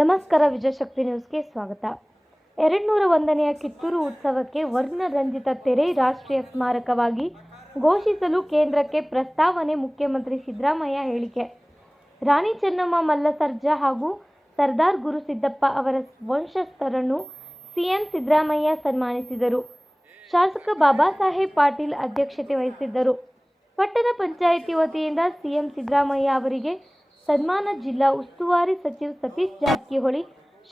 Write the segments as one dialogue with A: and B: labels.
A: ನಮಸ್ಕಾರ ವಿಜಯಶಕ್ತಿ ನ್ಯೂಸ್ಗೆ ಸ್ವಾಗತ. ಎರಡ್ನೂರ ಒಂದನೆಯ ಕಿತ್ತೂರು ಉತ್ಸವಕ್ಕೆ ವರ್ಣರಂಜಿತ ತೆರೆ ರಾಷ್ಟ್ರೀಯ ಸ್ಮಾರಕವಾಗಿ ಘೋಷಿಸಲು ಕೇಂದ್ರಕ್ಕೆ ಪ್ರಸ್ತಾವನೆ ಮುಖ್ಯಮಂತ್ರಿ ಸಿದ್ದರಾಮಯ್ಯ ಹೇಳಿಕೆ. ರಾಣಿ ಚೆನ್ನಮ್ಮ ಮಲ್ಲಸರ್ಜಾ ಹಾಗೂ ಸರ್ದಾರ್ ಗುರು ಸಿದ್ದಪ್ಪ ಅವರ ವಂಶಸ್ಥರನ್ನು ಸಿಎಂ ಸಿದ್ದರಾಮಯ್ಯ ಸನ್ಮಾನಿಸಿದರು. ಶಾಸಕ ಬಾಬಾ ಸಾಹೇಬ್ ಪಾಟೀಲ್ ಅಧ್ಯಕ್ಷತೆ ವಹಿಸಿದ್ದರು. ಪಟ್ಟಣ ಪಂಚಾಯಿತಿ ವತಿಯಿಂದ ಸಿಎಂ ಸಿದ್ದರಾಮಯ್ಯ ಅವರಿಗೆ ಸನ್ಮಾನ ಜಿಲ್ಲಾ ಉಸ್ತುವಾರಿ ಸಚಿವ ಸತೀಶ್ ಜಾರಕಿಹೊಳಿ,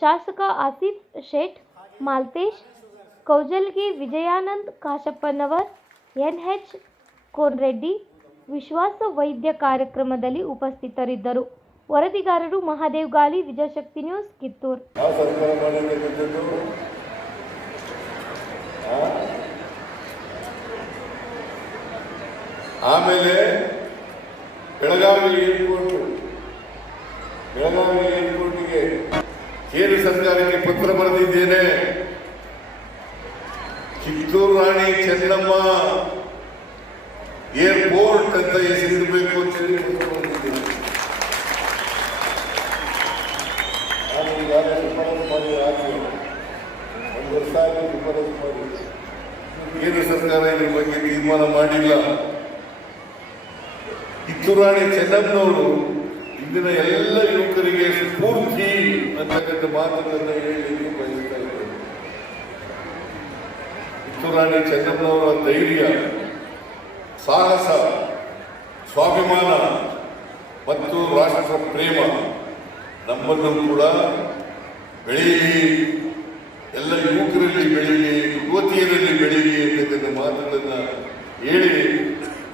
A: ಶಾಸಕ ಆಸಿಫ್ ಶೇಠ್ ಮಾಲ್ತೇಶ್, ಕೌಜಲ್ಗಿ ವಿಜಯಾನಂದ್ ಕಾಶಪ್ಪನವರ್, ಎನ್ಎಚ್ ಕೋನ್ರೆಡ್ಡಿ, ವಿಶ್ವಾಸ ವೈದ್ಯ ಕಾರ್ಯಕ್ರಮದಲ್ಲಿ ಉಪಸ್ಥಿತರಿದ್ದರು ವರದಿಗಾರರು ಮಹಾದೇವ್ ಗಾಲಿ, ವಿಜಯಶಕ್ತಿ ನ್ಯೂಸ್, ಕಿತ್ತೂರು?
B: ಆಮೇಲೆ ಬೆಳಗಾವಿ ಏರ್ಪೋರ್ಟ್ ಬೆಳಗಾವಿ ಏರ್ಪೋರ್ಟ್ಗೆ ಕೇಂದ್ರ ಸರ್ಕಾರಕ್ಕೆ ಪತ್ರ ಬರೆದಿದ್ದೇನೆ. ಕಿತ್ತೂರು ರಾಣಿ ಚೆನ್ನಮ್ಮ ಏರ್ಪೋರ್ಟ್ ಅಂತ ಹೆಸರಿಡಬೇಕು ಅಂತ ಹೇಳಿ ಪತ್ರ ಬರೆದಿದ್ದೇನೆ. ನಾನು ಈಗಾಗಲೇ ಶಿಫಾರಸು ಮಾಡಿ ಆಗಿದೆ ಒಂದು ವರ್ಷ ಆಗಿ ಶಿಫಾರಸು ಮಾಡಿ. ಕೇಂದ್ರ ಸರ್ಕಾರ ಇದ್ರ ಬಗ್ಗೆ ತೀರ್ಮಾನ ಮಾಡಿಲ್ಲ. ಕಿತ್ತೂರಾಣಿ ಚೆನ್ನಮ್ಮನವರು ಇಂದಿನ ಎಲ್ಲ ಯುವಕರಿಗೆ ಸ್ಫೂರ್ತಿ ಅಂತಕ್ಕಂಥ ಮಾತುಗಳನ್ನು ಹೇಳಿ ಬಯಸ್ತಾ ಇದ್ದಾರೆ ಕಿತ್ತೂರಾಣಿ ಚೆನ್ನಮ್ಮನವರ ಧೈರ್ಯ, ಸಾಹಸ, ಸ್ವಾಭಿಮಾನ ಮತ್ತು ರಾಷ್ಟ್ರ ಪ್ರೇಮ ನಮ್ಮನ್ನು ಕೂಡ ಬೆಳೆಯಲಿ ಎಲ್ಲ ಯುವಕರಲ್ಲಿ ಬೆಳೀಲಿ, ಯುವತಿಯರಲ್ಲಿ ಬೆಳೀಲಿ ಅಂತಕ್ಕಂಥ ಮಾತುಗಳನ್ನು ಹೇಳಿ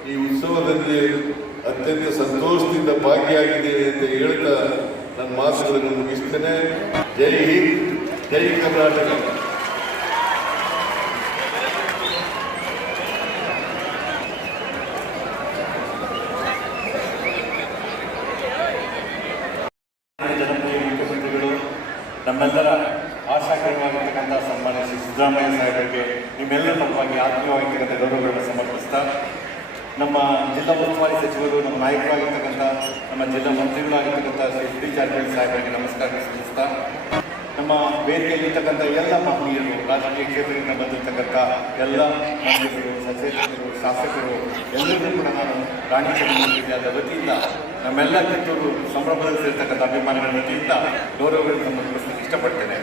B: ಈ ಉತ್ಸವದಲ್ಲಿ ಅತ್ಯಂತ ಸಂತೋಷದಿಂದ ಭಾಗಿಯಾಗಿದೆ ಅಂತ ಹೇಳ್ತಾ ನನ್ನ ಮಾತುಗಳನ್ನು ಮುಗಿಸ್ತೇನೆ. ಜೈ ಹಿಂದ್, ಜೈ ಕರ್ನಾಟಕ.
C: ನಮ್ಮೆಲ್ಲರ ಆಶಾಕರವಾಗಿರ್ತಕ್ಕಂಥ ಸನ್ಮಾನ್ಯ ಶ್ರೀ ಸಿದ್ದರಾಮಯ್ಯ ಸಾಹೇಬರಿಗೆ ನಿಮ್ಮೆಲ್ಲರ ಪರವಾಗಿ ಆತ್ಮೀಯವಾಗಿರ್ತಕ್ಕಂಥ ಗೌರವಗಳನ್ನು ನಮ್ಮ ಜಿಲ್ಲಾ ಉಸ್ತುವಾರಿ ಸಚಿವರು, ನಮ್ಮ ನಾಯಕರಾಗಿರ್ತಕ್ಕಂಥ, ನಮ್ಮ ಜಿಲ್ಲಾ ಮಂತ್ರಿಗಳಾಗಿರ್ತಕ್ಕಂಥ ಶ್ರೀ ಡಿ ಜಾರಕಿಹೊಳಿ ಸಾಹೇಬರಿಗೆ ನಮಸ್ಕಾರ ಸಲ್ಲಿಸ್ತಾ, ನಮ್ಮ ವೇದಿಕೆಯಲ್ಲಿರ್ತಕ್ಕಂಥ ಎಲ್ಲ ಮಹನೀಯರು, ರಾಜಕೀಯ ಕ್ಷೇತ್ರದಿಂದ ಬಂದಿರತಕ್ಕಂಥ ಎಲ್ಲ ಮಂತ್ರಿಗಳು, ಸಚೇತಕರು, ಶಾಸಕರು, ಎಲ್ಲರಿಗೂ ಕೂಡ ನಾನು ರಾಣಿ ಚೆನ್ನಮ್ಮ ವತಿಯಿಂದ, ನಮ್ಮೆಲ್ಲ ಕಿತ್ತೂರು ಸಂಭ್ರಮದಲ್ಲಿ ಸೇರ್ತಕ್ಕಂಥ ಅಭಿಮಾನಿಗಳ ವತಿಯಿಂದ ಗೌರವಗಳನ್ನು ಇಷ್ಟಪಡ್ತೇನೆ.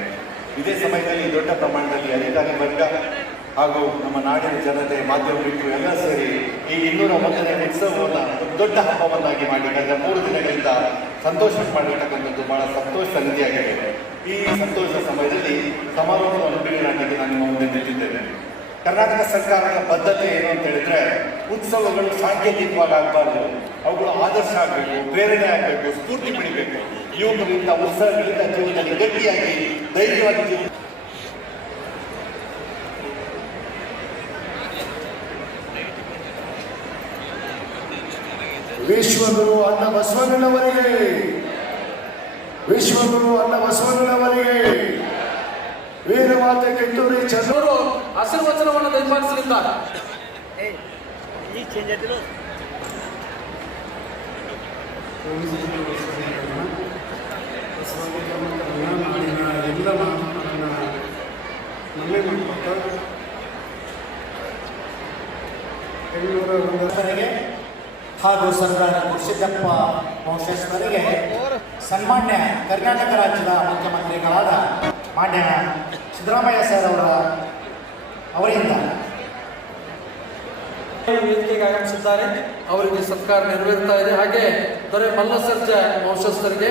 C: ಇದೇ ಸಮಯದಲ್ಲಿ ದೊಡ್ಡ ಪ್ರಮಾಣದಲ್ಲಿ ಅಧಿಕಾರಿ ವರ್ಗ ಹಾಗೂ ನಮ್ಮ ನಾಡಿನ ಜನತೆ ಮಾಧ್ಯಮಿಕರು ಎಲ್ಲ ಸೇರಿ ಈ ಇನ್ನೂರ ಒಂದನೇ ಉತ್ಸವವನ್ನು ದೊಡ್ಡ ಹಬ್ಬವನ್ನಾಗಿ ಮಾಡಿ, ಕಳೆದ ಮೂರು ದಿನಗಳಿಂದ ಸಂತೋಷ ಮಾಡಿರ್ತಕ್ಕಂಥದ್ದು ಬಹಳ ಸಂತೋಷ ನಿಧಿಯಾಗಿದೆ. ಈ ಸಂತೋಷ ಸಮಯದಲ್ಲಿ ಸಮಾರೋಹವನ್ನು ಬೀಳಾಟಕ್ಕೆ ನಾನು ನಿಮ್ಮ ಮುಂದೆ ನಿಂತಿದ್ದೇನೆ. ಕರ್ನಾಟಕ ಸರ್ಕಾರದ ಬದ್ಧತೆ ಏನು ಅಂತ ಹೇಳಿದ್ರೆ, ಉತ್ಸವಗಳು ಸಾಂಕೇತಿಕವಾಗಿ ಆಗಬಾರ್ದು. ಅವುಗಳು ಆದರ್ಶ ಆಗಬೇಕು, ಪ್ರೇರಣೆ ಆಗಬೇಕು, ಸ್ಫೂರ್ತಿ ಪಡಿಬೇಕು. ಯುವಕರಿಂದ ಉತ್ಸವಗಳಿಂದ ಜೀವನದಲ್ಲಿ ಗಟ್ಟಿಯಾಗಿ, ಧೈರ್ಯವಾಗಿ ಜೀವನ
D: ವಿಶ್ವಗುರು ಅನ್ನ ಬಸವಣ್ಣನವರಿಗೆ ವಿಶ್ವಗುರು ಅನ್ನ ಬಸವಣ್ಣನವರಿಗೆ ವೀರಮಾತೆ ಮಾತೆ ಚಂದ್ರ
E: ಅವರು ಆಶೀರ್ವಚನವನ್ನು ದಯಪಾಲಿಸಲಿದ್ದಾರೆ.
D: ಎಲ್ಲ ಇನ್ನೂರ ಒಂದರಿಗೆ
F: ಹಾಗೂ ಸರ್ದಾರ ಗುರುಸಿದ್ದಪ್ಪ ವಂಶಸ್ಥರಿಗೆ ಸನ್ಮಾನ್ಯ ಕರ್ನಾಟಕ ರಾಜ್ಯದ ಮುಖ್ಯಮಂತ್ರಿಗಳಾದ ಮಾನ್ಯ ಸಿದ್ದರಾಮಯ್ಯ ಸರ್ ಅವರ ಅವರಿಂದ.
E: ವೇದಿಕೆಗೆ ಆಗಮಿಸಿದ್ದಾರೆ ಅವರಿಗೆ ಸತ್ಕಾರ ನೆರವೇರ್ತಾ ಇದೆ. ಹಾಗೆ ದೊರೆ ಮಲ್ಲಸರ್ಜ ವಂಶಸ್ಥರಿಗೆ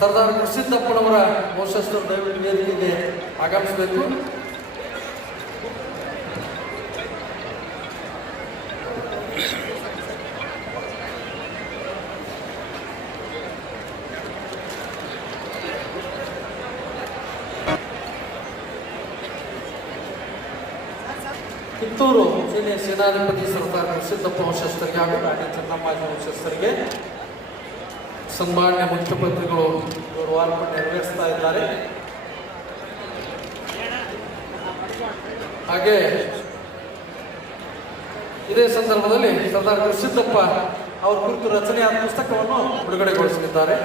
E: ಸರ್ದಾರ್ ಕೃಷಿದ್ದಪ್ಪನವರ ವಂಶಸ್ಥರು ದಯವಿಟ್ಟು ವೇದಿಕೆಗೆ ಆಗಮಿಸಬೇಕು. ಕಿತ್ತೂರು ಜಿಲ್ಲೆಯ ಸೇನಾಧಿಪತಿ ಸರ್ದಾರ್ ನರಸಿದ್ದಪ್ಪ ವಂಶಸ್ಥರಿಗೆ ಹಾಗೂ ರಾಣಿ ಚೆನ್ನಮ್ಮಾಜಿ ವಂಶಸ್ಥರಿಗೆ ಸನ್ಮಾನ್ಯ ಮುಖ್ಯಮಂತ್ರಿಗಳು ಗೌರವಾರ್ಪಣೆ ನೆರವೇರಿಸ್ತಾ ಇದ್ದಾರೆ. ಹಾಗೆ ಇದೇ ಸಂದರ್ಭದಲ್ಲಿ ಸರ್ದಾರ್ ನರಸಿದ್ದಪ್ಪ ಅವ್ರ ಕುರಿತು ರಚನೆಯಾದ ಪುಸ್ತಕವನ್ನು ಬಿಡುಗಡೆಗೊಳಿಸಲಿದ್ದಾರೆ.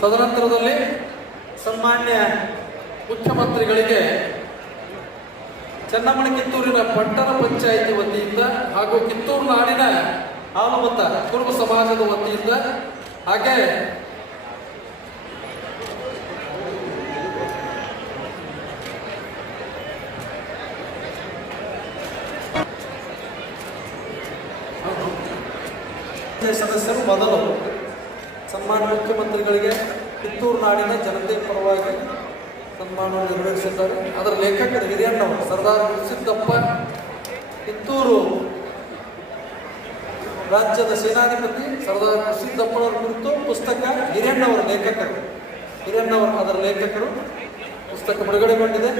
E: ತದನಂತರದಲ್ಲಿ ಸನ್ಮಾನ್ಯ ಮುಖ್ಯಮಂತ್ರಿಗಳಿಗೆ ಚನ್ನಮಣಿ ಕಿತ್ತೂರಿನ ಪಟ್ಟಣ ಪಂಚಾಯಿತಿ ವತಿಯಿಂದ ಹಾಗೂ ಕಿತ್ತೂರು ನಾಡಿನ ಆಲಮತ ಕುರುಬ ಸಮಾಜದ ವತಿಯಿಂದ ಹಾಗೆ ಸದಸ್ಯರು ಮೊದಲು ಸನ್ಮಾನ ಮುಖ್ಯಮಂತ್ರಿಗಳಿಗೆ ಕಿತ್ತೂರು ನಾಡಿನ ಜನತೆ ಪರವಾಗಿ ಸನ್ಮಾನವನ್ನು ನೆರವೇರಿಸಿದ್ದಾರೆ ಅದರ ಲೇಖಕರು ಹಿರಿಯಣ್ಣವರು, ಸರ್ದಾರ್ ಸಿದ್ದಪ್ಪ ಕಿತ್ತೂರು ರಾಜ್ಯದ ಸೇನಾಧಿಪತಿ ಸರ್ದಾರ್ ಸಿದ್ದಪ್ಪನವರ ಕುರಿತು ಪುಸ್ತಕ ಹಿರಿಯಣ್ಣವರ ಲೇಖಕರು. ಹಿರಿಯಣ್ಣವರು ಅದರ ಲೇಖಕರು. ಪುಸ್ತಕ ಬಿಡುಗಡೆಗೊಂಡಿದೆ.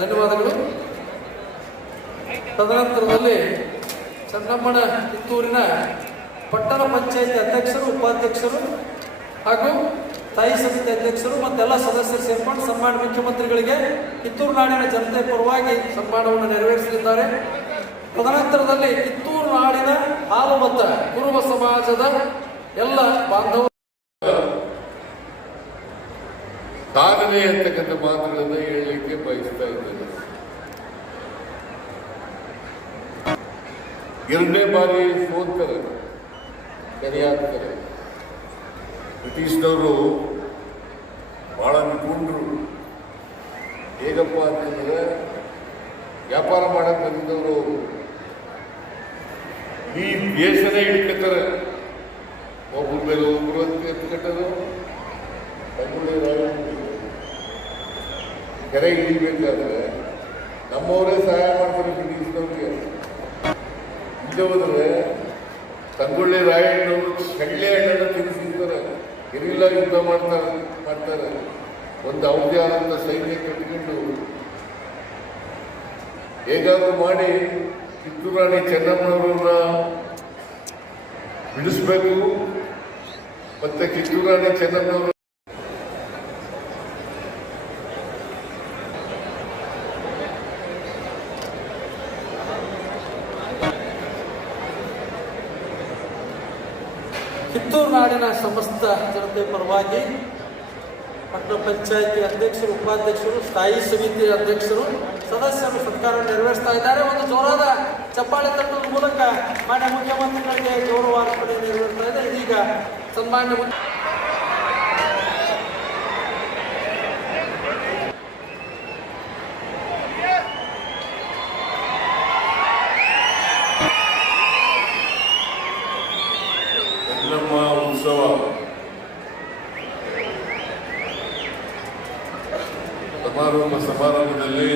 E: ಧನ್ಯವಾದಗಳು. ತದನಂತರದಲ್ಲಿ ಚನ್ನಮ್ಮನ ಕಿತ್ತೂರಿನ ಪಟ್ಟಣ ಪಂಚಾಯತಿ ಅಧ್ಯಕ್ಷರು, ಉಪಾಧ್ಯಕ್ಷರು ಹಾಗೂ ಸ್ಥಾಯಿ ಸಮಿತಿ ಅಧ್ಯಕ್ಷರು ಮತ್ತೆಲ್ಲ ಸದಸ್ಯರು ಸೇರ್ಕೊಂಡು ಸನ್ಮಾನ ಮುಖ್ಯಮಂತ್ರಿಗಳಿಗೆ ಕಿತ್ತೂರು ನಾಡಿನ ಜನತೆ ಪರವಾಗಿ ಸನ್ಮಾನವನ್ನು ನೆರವೇರಿಸಲಿದ್ದಾರೆ. ತದನಂತರದಲ್ಲಿ ಕಿತ್ತೂರು ನಾಡಿನ ಹಾಲು ಮತ ಕುರುಬ ಸಮಾಜದ ಎಲ್ಲ ಬಾಂಧವ
B: ಸಾಧನೆ ಅಂತಕ್ಕಂಥ ಮಾತುಗಳನ್ನು ಹೇಳಲಿಕ್ಕೆ ಬಯಸ್ತಾ ಇದ್ದೇನೆ. ಎರಡನೇ ಬಾರಿ ಸೋತ್ತಾರೆ ಸರಿಯಾಗ್ತಾರೆ ಬ್ರಿಟಿಷ್ನವರು ಭಾಳ ನಿಪುಣರು. ಹೇಗಪ್ಪ ಅಂತಂದರೆ ವ್ಯಾಪಾರ ಮಾಡಕ್ಕೆ ಬಂದಿದ್ದವರು ಈ ದೇಶನೇ ಹಿಡ್ಕೊತಾರೆ ಒಬ್ಬರ ಮೇಲೆ ಒಬ್ಬರು ಅಂತ ಕಟ್ಟೋದು ಕೆರೆ ಹಿಡಿಬೇಕಾದ್ರೆ ನಮ್ಮವರೇ ಸಹಾಯ ಮಾಡ್ತಾರೆ ಬ್ರಿಟಿಷ್ನವ್ರಿಗೆ. ಇಲ್ಲದೆ ಹೋದರೆ ಸಂಗೊಳ್ಳಿ ರಾಯಣ್ಣವರು ಕಡಲೆ ಹಣ್ಣನ್ನು ತಿನ್ನಿಸಿರ್ತಾರೆ ಗೆರಿಲ್ಲ ಯುದ್ಧ ಮಾಡ್ತಾರೆ ಮಾಡ್ತಾರೆ. ಒಂದು ಅವ್ರದೇ ಆದಂಥ ಸೈನ್ಯ ಕಟ್ಟಿಕೊಂಡು ಹೇಗಾದರೂ ಮಾಡಿ ಕಿತ್ತೂರು ರಾಣಿ ಚೆನ್ನಮ್ಮನವರನ್ನ ಬಿಡಿಸ್ಬೇಕು. ಮತ್ತೆ ಕಿತ್ತೂರು ರಾಣಿ ಚೆನ್ನಮ್ಮನವರು
E: ಕಿತ್ತೂರು ನಾಡಿನ ಸಮಸ್ತ ಜನತೆ ಪರವಾಗಿ ಪಟ್ಟಣ ಪಂಚಾಯತಿ ಅಧ್ಯಕ್ಷರು, ಉಪಾಧ್ಯಕ್ಷರು, ಸ್ಥಾಯಿ ಸಮಿತಿ ಅಧ್ಯಕ್ಷರು, ಸದಸ್ಯರು ಸರ್ಕಾರ ನೆರವೇರಿಸ್ತಾ ಇದ್ದಾರೆ. ಒಂದು ಜೋರಾದ ಚಪ್ಪಾಳೆ ತಟ್ಟುವ ಮೂಲಕ ಮಾನ್ಯ ಮುಖ್ಯಮಂತ್ರಿಗಳಿಗೆ ಗೌರವ ಅರ್ಪಣೆ ನೆರವೇರ್ತಾ ಇದೆ. ಇದೀಗ ಸನ್ಮಾನ್ಯ
B: ಸಮಾರೋಪ ಸಮಾರಂಭದಲ್ಲಿ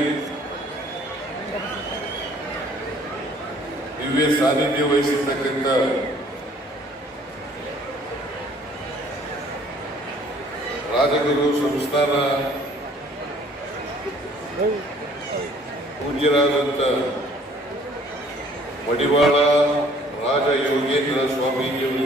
B: ದಿವ್ಯ ಸಾನ್ನಿಧ್ಯ ವಹಿಸಿರ್ತಕ್ಕಂಥ ರಾಜಗುರು ಸಂಸ್ಥಾನ ಪೂಜ್ಯರಾದಂಥ ಮಡಿವಾಳ ರಾಜ ಯೋಗೇಂದ್ರ ಸ್ವಾಮೀಜಿಯವರಿಗೆ